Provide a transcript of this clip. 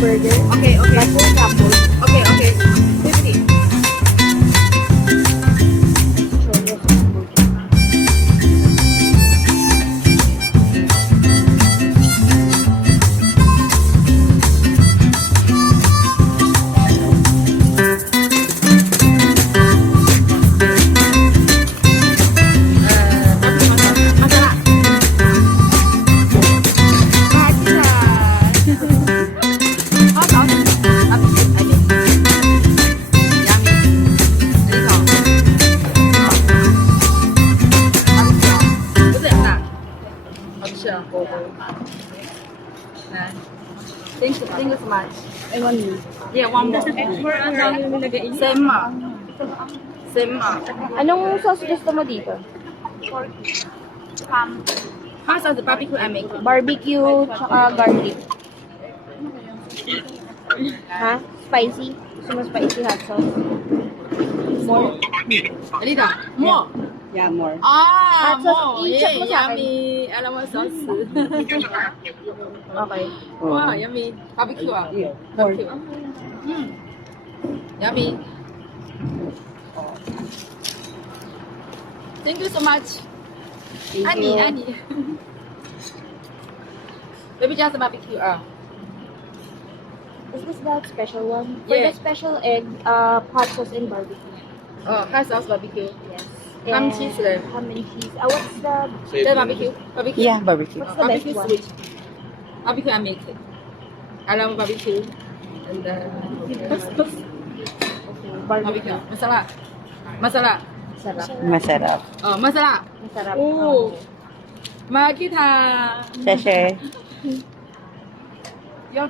burger. Okay, okay. But full couple. Okay, okay. 50. Masarap. Hot sauce. I think. Yummy. Dito. Buti na. Option. Thank you so much. And one meat. Yeah, one more. Same ma. Same ma. Anong sauce gusto mo dito? Hot sauce barbecue I make. Barbecue, tsaka garlic. Ha? Spicy? Gusto mo spicy hot sauce? More? Dito. More. Yeah, more. Ah, Hot sauce, more. i-check Yeah, mo sa akin. yummy. Alam mo sauce. Okay. Wow, yummy. Barbecue ah. Yeah, more. Barbecue. Yummy. Thank you so much. Thank Annie, you. Annie. Maybe just barbecue ah. Is this that special one? For Yeah. the special egg, hot sauce and barbecue. Oh, hot sauce barbecue. Yes. Ham cheese left. Ham and cheese. What's the... The barbecue. Barbecue. Yeah, barbecue. What's the best Barbecue one? sweet. Barbecue I make it. I love barbecue. And Okay, barbecue. barbecue. Masala. Masala. Sarap. Masarap. Oh, masala. Masarap. Oh. Makita. Share. Yung